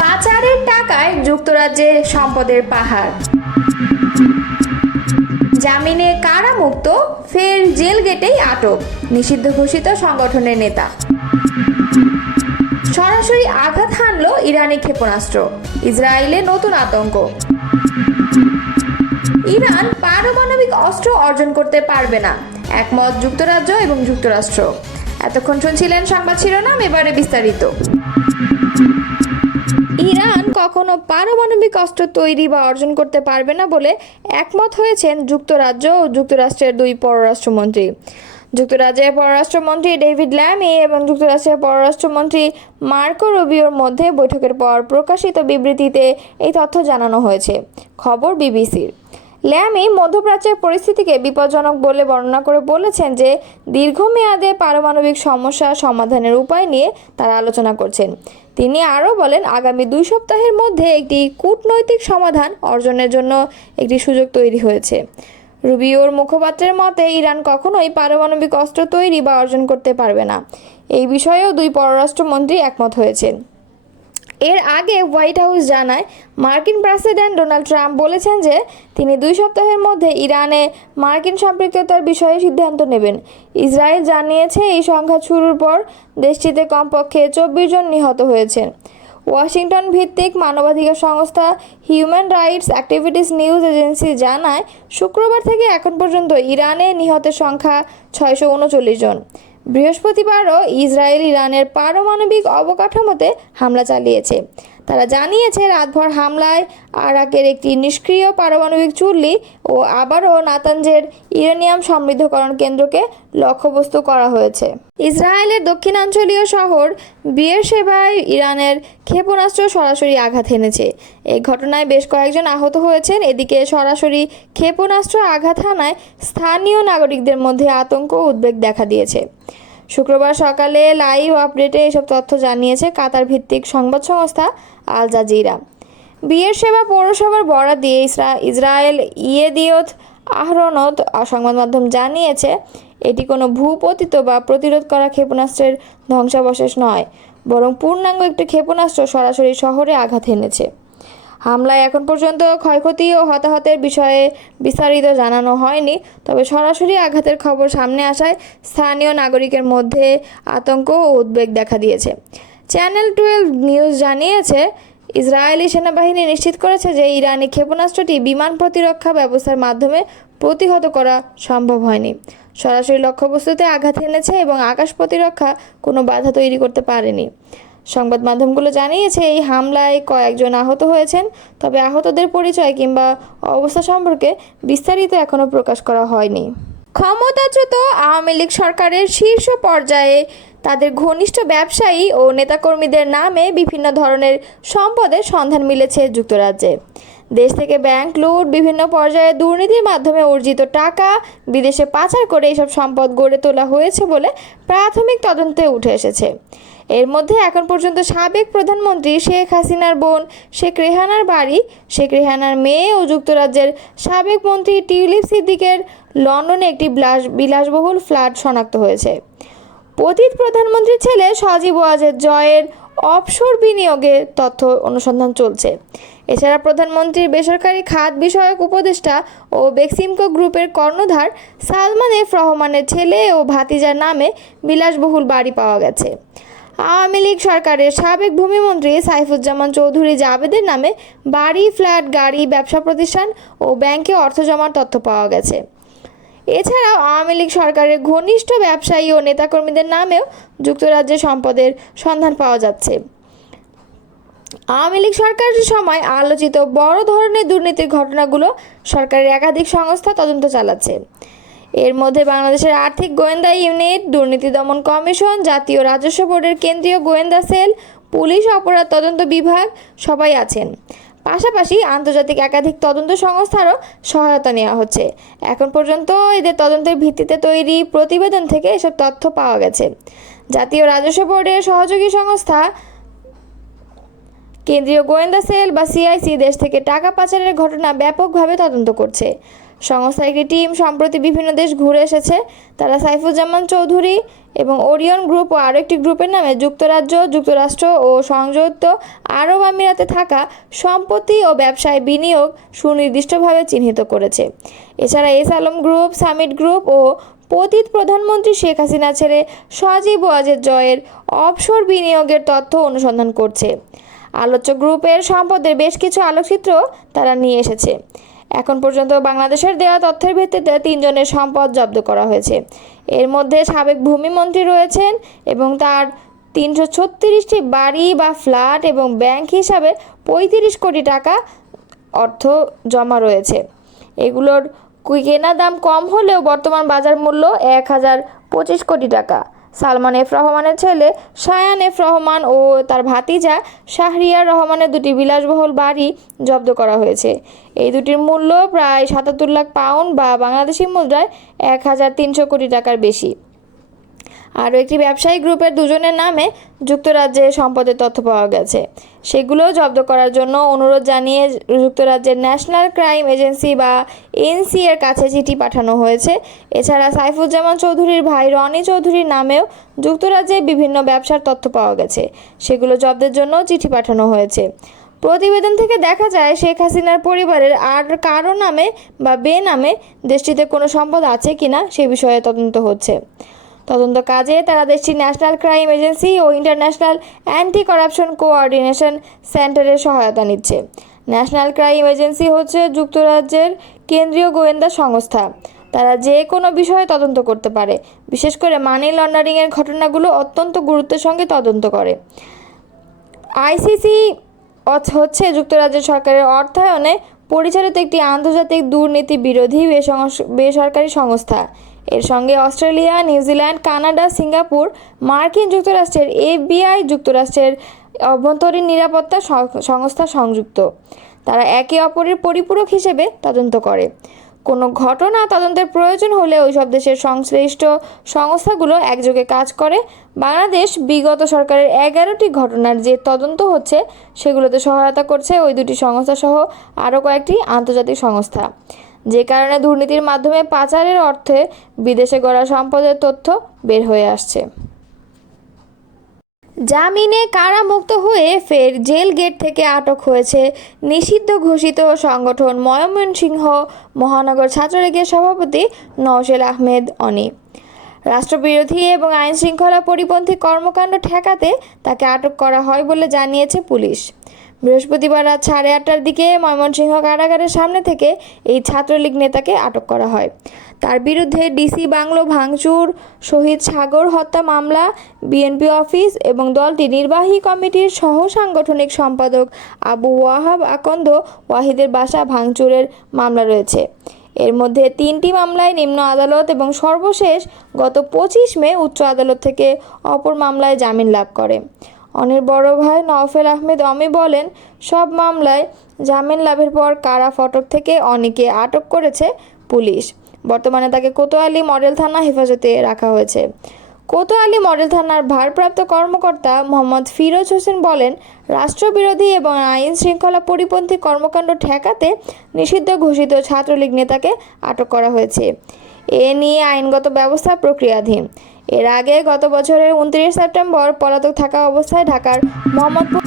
পাচারের টাকায় যুক্তরাজ্যে সম্পদের পাহাড়, জামিনে কারামুক্ত, ফের জেল গেটেই আটক নিষিদ্ধ ঘোষিত সংগঠনের নেতা। সরাসরি আঘাত হানল ইরানি ক্ষেপণাস্ত্র, ইসরায়েলে নতুন আতঙ্ক। ইরান পারমাণবিক অস্ত্র অর্জন করতে পারবে না, একমত যুক্তরাজ্য এবং যুক্তরাষ্ট্র। এতক্ষণ শুনছিলেন সংবাদ শিরোনাম, এবারে বিস্তারিত। ইরান কখনো পারমাণবিক অস্ত্র তৈরি বা অর্জন করতে পারবে না বলে একমত হয়েছেন যুক্তরাজ্য ও যুক্তরাষ্ট্রের দুই পররাষ্ট্রমন্ত্রী। যুক্তরাজ্যের পররাষ্ট্রমন্ত্রী ডেভিড ল্যামি এবং যুক্তরাষ্ট্রের পররাষ্ট্রমন্ত্রী মার্কো রুবিওর মধ্যে বৈঠকের পর প্রকাশিত বিবৃতিতে এই তথ্য জানানো হয়েছে, খবর বিবিসির। ল্যামি মধ্যপ্রাচ্যের পরিস্থিতিকে বিপজ্জনক বলে বর্ণনা করে বলেছেন যে দীর্ঘমেয়াদে পারমাণবিক সমস্যা সমাধানের উপায় নিয়ে তারা আলোচনা করছেন। তিনি আরও বলেন, আগামী 2 সপ্তাহের মধ্যে একটি কূটনৈতিক সমাধান অর্জনের জন্য একটি সুযোগ তৈরি হয়েছে। রুবিওর মুখপাত্রের মতে, ইরান কখনোই পারমাণবিক অস্ত্র তৈরি বা অর্জন করতে পারবে না। এই বিষয়েও দুই পররাষ্ট্রমন্ত্রী একমত হয়েছেন। এর আগে হোয়াইট হাউস জানায়, মার্কিন প্রেসিডেন্ট ডোনাল্ড ট্রাম্প বলেছেন যে তিনি 2 সপ্তাহের মধ্যে ইরানে মার্কিন সম্পৃক্ততার বিষয়ে সিদ্ধান্ত নেবেন। ইসরায়েল জানিয়েছে এই সংঘাত শুরুর পর দেশটিতে কমপক্ষে 24 জন নিহত হয়েছেন। ওয়াশিংটন ভিত্তিক মানবাধিকার সংস্থা human rights activities news agency জানায়, শুক্রবার থেকে এখন পর্যন্ত ইরানে নিহতের সংখ্যা 639 জন। বৃহস্পতিবারও ইসরায়েল ইরানের পারমাণবিক অবকাঠামোতে হামলা চালিয়েছে। তারা জানিয়েছে, রাতভর হামলায় আরাকের একটি নিষ্ক্রিয় পারমাণবিক চুল্লি ও আবারও নাতানজের ইউরেনিয়াম সমৃদ্ধকরণ কেন্দ্রকে লক্ষ্যবস্তু করা হয়েছে। ইসরায়েলের দক্ষিণাঞ্চলীয় শহর বিয়েরশেবায় ইরানের ক্ষেপণাস্ত্র সরাসরি আঘাত হেনেছে। এই ঘটনায় বেশ কয়েকজন আহত হয়েছেন। এদিকে সরাসরি ক্ষেপণাস্ত্র আঘাত হানায় স্থানীয় নাগরিকদের মধ্যে আতঙ্ক ও উদ্বেগ দেখা দিয়েছে। শুক্রবার সকালে লাইভ আপডেটে এসব তথ্য জানিয়েছে কাতার ভিত্তিক সংবাদ সংস্থা আল জাজিরা। বিয়েরশেবা পৌরসভার বরাত দিয়ে ইসরায়েল ইয়েদিওত আহরনত সংবাদ মাধ্যম জানিয়েছে, এটি কোনো ভূপতিত বা প্রতিরোধ করা ক্ষেপণাস্ত্রের ধ্বংসাবশেষ নয়, বরং পূর্ণাঙ্গ একটি ক্ষেপণাস্ত্র সরাসরি শহরে আঘাত হেনেছে। হামলায় এখন পর্যন্ত ক্ষয়ক্ষতি ও হতাহতের বিষয়ে বিস্তারিত জানানো হয়নি, তবে সরাসরি আঘাতের খবর সামনে আসায় স্থানীয় নাগরিকের মধ্যে আতঙ্ক ও উদ্বেগ দেখা দিয়েছে। চ্যানেল 12 নিউজ জানিয়েছে, ইসরায়েলি সেনাবাহিনী নিশ্চিত করেছে যে ইরানি ক্ষেপণাস্ত্রটি বিমান প্রতিরক্ষা ব্যবস্থার মাধ্যমে প্রতিহত করা সম্ভব হয়নি, সরাসরি লক্ষ্যবস্তুতে আঘাত এনেছে এবং আকাশ প্রতিরক্ষা কোনো বাধা তৈরি করতে পারেনি। সংবাদ মাধ্যমগুলো জানিয়েছে, এই হামলায় কয়েকজন আহত হয়েছেন, তবে আহতদের পরিচয় কিংবা অবস্থা সম্পর্কে বিস্তারিত এখনও প্রকাশ করা হয়নি। ক্ষমতাচ্যুত আওয়ামী লীগ সরকারের শীর্ষ পর্যায়ে তাদের ঘনিষ্ঠ ব্যবসায়ী ও নেতাকর্মীদের নামে বিভিন্ন ধরনের সম্পদের সন্ধান মিলেছে যুক্তরাজ্যে। দেশ থেকে ব্যাংক লুট, বিভিন্ন পর্যায়ে দুর্নীতির মাধ্যমে অর্জিত টাকা বিদেশে পাচার করে এইসব সম্পদ গড়ে তোলা হয়েছে বলে প্রাথমিক তদন্তে উঠে এসেছে। এর মধ্যে এখন পর্যন্ত সাবেক প্রধানমন্ত্রী শেখ হাসিনার বোন শেখ রেহানার বাড়ি, শেখ রেহানার মেয়ে ও যুক্তরাজ্যের সাবেক মন্ত্রী টিউলিপ সিদ্দিকের লন্ডনে একটি বিলাসবহুল ফ্ল্যাট শনাক্ত হয়েছে। পতিত প্রধানমন্ত্রীর ছেলে সজীব ওয়াজেদ জয়ের অফশোর বিনিয়োগে তথ্য অনুসন্ধান চলছে। এছাড়া প্রধানমন্ত্রীর বেসরকারি খাত বিষয়ক উপদেষ্টা ও বেক্সিমকো গ্রুপের কর্ণধার সালমান এফ রহমানের ছেলে ও ভাতিজার নামে বিলাসবহুল বাড়ি পাওয়া গেছে। আওয়ামী লীগ সরকারের সাবেক ভূমিমন্ত্রী সাইফুজ্জামান চৌধুরী জাবেদের নামে বাড়ি, ফ্ল্যাট, গাড়ি, ব্যবসা প্রতিষ্ঠান ও ব্যাংকে অর্থ জমার তথ্য পাওয়া গেছে। এছাড়াও আওয়ামী লীগ সরকারের ঘনিষ্ঠ ব্যবসায়ী ও নেতাকর্মীদের নামেও যুক্তরাজ্যে সম্পদের সন্ধান পাওয়া যাচ্ছে। আওয়ামী লীগ সরকারের সময় আলোচিত বড় ধরনের দুর্নীতির ঘটনাগুলো সরকারের একাধিক সংস্থা তদন্ত চালাচ্ছে। এর মধ্যে বাংলাদেশের আর্থিক গোয়েন্দা ইউনিট, দুর্নীতি দমন কমিশন, জাতীয় রাজস্ব বোর্ডের কেন্দ্রীয় গোয়েন্দা সেল, পুলিশ অপরাধ তদন্ত বিভাগ সবাই আছেন। পাশাপাশি আন্তর্জাতিক একাধিক তদন্ত সংস্থারও সহায়তা নেওয়া হচ্ছে। এখন পর্যন্ত এদের তদন্তের ভিত্তিতে তৈরি প্রতিবেদন থেকে এসব তথ্য পাওয়া গেছে। জাতীয় রাজস্ব বোর্ডের সহযোগী সংস্থা কেন্দ্রীয় গোয়েন্দা সেল বা সিআইসি দেশ থেকে টাকা পাচারের ঘটনা ব্যাপকভাবে তদন্ত করছে। সংস্থার একটি টিম সম্প্রতি বিভিন্ন দেশ ঘুরে এসেছে। তারা সাইফুজ্জামান চৌধুরী এবং ওরিয়ন গ্রুপ ও আরও একটি গ্রুপের নামে যুক্তরাজ্য, যুক্তরাষ্ট্র ও সংযুক্ত আরব আমিরাতে থাকা সম্পত্তি ও ব্যবসায় বিনিয়োগ সুনির্দিষ্টভাবে চিহ্নিত করেছে। এছাড়া S Alam group, Summit group ও পতিত প্রধানমন্ত্রী শেখ হাসিনা ছেড়ে সজীব ওয়াজেদ জয়ের অফশোর বিনিয়োগের তথ্য অনুসন্ধান করছে। আলোচ্য গ্রুপের সম্পদের বেশ কিছু আলোকচিত্র তারা নিয়ে এসেছে। এখন পর্যন্ত বাংলাদেশের দেওয়া তথ্যের ভিত্তিতে 3 জনের সম্পদ জব্দ করা হয়েছে। এর মধ্যে সাবেক ভূমিমন্ত্রী রয়েছেন এবং তার 336টি বাড়ি বা ফ্ল্যাট এবং ব্যাংক হিসাবে 35 কোটি টাকা অর্থ জমা রয়েছে। এগুলোর কেনা দাম কম হলেও বর্তমান বাজার মূল্য 1025 কোটি টাকা। সালমান এফ রহমানের ছেলে শায়ান এফ রহমান ও তার ভাতিজা শাহরিয়ার রহমানের 2টি বিলাসবহুল বাড়ি জব্দ করা হয়েছে। এই দুটির মূল্য প্রায় 77 লাখ পাউন্ড বা বাংলাদেশি মুদ্রায় 1300 কোটি টাকার বেশি। আরও একটি ব্যবসায়ী গ্রুপের 2 জনের নামে যুক্তরাজ্যে সম্পদের তথ্য পাওয়া গেছে। সেগুলো জব্দ করার জন্য অনুরোধ জানিয়ে যুক্তরাজ্যের ন্যাশনাল ক্রাইম এজেন্সি বা এনসি এর কাছে চিঠি পাঠানো হয়েছে। এছাড়া সাইফুজ্জামান চৌধুরীর ভাই রনি চৌধুরীর নামেও যুক্তরাজ্যে বিভিন্ন ব্যবসার তথ্য পাওয়া গেছে। সেগুলো জব্দের জন্য চিঠি পাঠানো হয়েছে। প্রতিবেদন থেকে দেখা যায় শেখ হাসিনার পরিবারের আর কারো নামে বা বেনামে দেশটিতে কোনো সম্পদ আছে কিনা সে বিষয়ে তদন্ত হচ্ছে। তদন্ত কাজে তারা দেশটির ন্যাশনাল ক্রাইম এজেন্সি ও ইন্টারন্যাশনাল অ্যান্টি করাপশন কোঅর্ডিনেশন সেন্টারের সহায়তা নিচ্ছে। ন্যাশনাল ক্রাইম এজেন্সি হচ্ছে যুক্তরাজ্যের কেন্দ্রীয় গোয়েন্দা সংস্থা। তারা যে কোনো বিষয়ে তদন্ত করতে পারে, বিশেষ করে মানি লন্ডারিংয়ের ঘটনাগুলো অত্যন্ত গুরুত্বের সঙ্গে তদন্ত করে। আইসিসি হচ্ছে যুক্তরাজ্যের সরকারের অর্থায়নে পরিচালিত একটি আন্তর্জাতিক দুর্নীতি বিরোধী বেসরকারি সংস্থা। এর সঙ্গে অস্ট্রেলিয়া, নিউজিল্যান্ড, কানাডা, সিঙ্গাপুর, মার্কিন যুক্তরাষ্ট্রের এফবিআই, যুক্তরাষ্ট্রের অভ্যন্তরীণ নিরাপত্তা সংস্থা সংযুক্ত। তারা একে অপরের পরিপূরক হিসেবে তদন্ত করে। কোনো ঘটনা তদন্তের প্রয়োজন হলে ওইসব দেশের সংশ্লিষ্ট সংস্থাগুলো একযোগে কাজ করে। বাংলাদেশ বিগত সরকারের 11টি ঘটনার যে তদন্ত হচ্ছে সেগুলোতে সহায়তা করছে ওই 2টি সংস্থা সহ আরও কয়েকটি আন্তর্জাতিক সংস্থা, যে কারণে দুর্নীতির মাধ্যমে পাচারের অর্থে বিদেশে গড়া সম্পদের তথ্য বের হয়ে আসছে। জামিনে কারামুক্ত হয়ে ফের জেল গেট থেকে আটক হয়েছে নিষিদ্ধ ঘোষিত সংগঠন ময়মনসিংহ মহানগর ছাত্রলীগের সভাপতি নওশেল আহমেদ অনি। রাষ্ট্রবিরোধী এবং আইনশৃঙ্খলা পরিপন্থী কর্মকাণ্ড ঠেকাতে তাকে আটক করা হয় বলে জানিয়েছে পুলিশ। বৃহস্পতিবার রাত 8:30টার দিকে ময়মনসিংহ কারাগারের সামনে থেকে এই ছাত্রলীগ নেতাকে আটক করা হয়। তার বিরুদ্ধে ডিসি বাংলো ভাঙচুর, শহীদ সাগর হত্যা মামলা, বিএনপি অফিস এবং দলটির নির্বাহী কমিটির সহ সাংগঠনিক সম্পাদক আবু ওয়াহাব আকন্দ ওয়াহিদের বাসা ভাঙচুরের মামলা রয়েছে। এর মধ্যে 3টি মামলায় নিম্ন আদালত এবং সর্বশেষ গত 25 মে উচ্চ আদালত থেকে অপর মামলায় জামিন লাভ করে। অনির বড় ভাই নওফেল আহমেদ অমি বলেন, সব মামলায় জামিন লাভের পর কারা ফটক থেকে অনিকে আটক করেছে পুলিশ। বর্তমানে তাকে কোতোয়ালি মডেল থানা হেফাজতে রাখা হয়েছে। কোতোয়ালি মডেল থানার ভারপ্রাপ্ত কর্মকর্তা মোহাম্মদ ফিরোজ হোসেন বলেন, রাষ্ট্রবিরোধী এবং আইন শৃঙ্খলা পরিপন্থী কর্মকাণ্ড ঠেকাতে নিষিদ্ধ ঘোষিত ছাত্রলীগ নেতাকে আটক করা হয়েছে। এ নিয়ে আইনগত ব্যবস্থা প্রক্রিয়াধীন। এর আগে গত বছরের 29 সেপ্টেম্বর পলাতক থাকা অবস্থায় ঢাকার মোহাম্মদপুর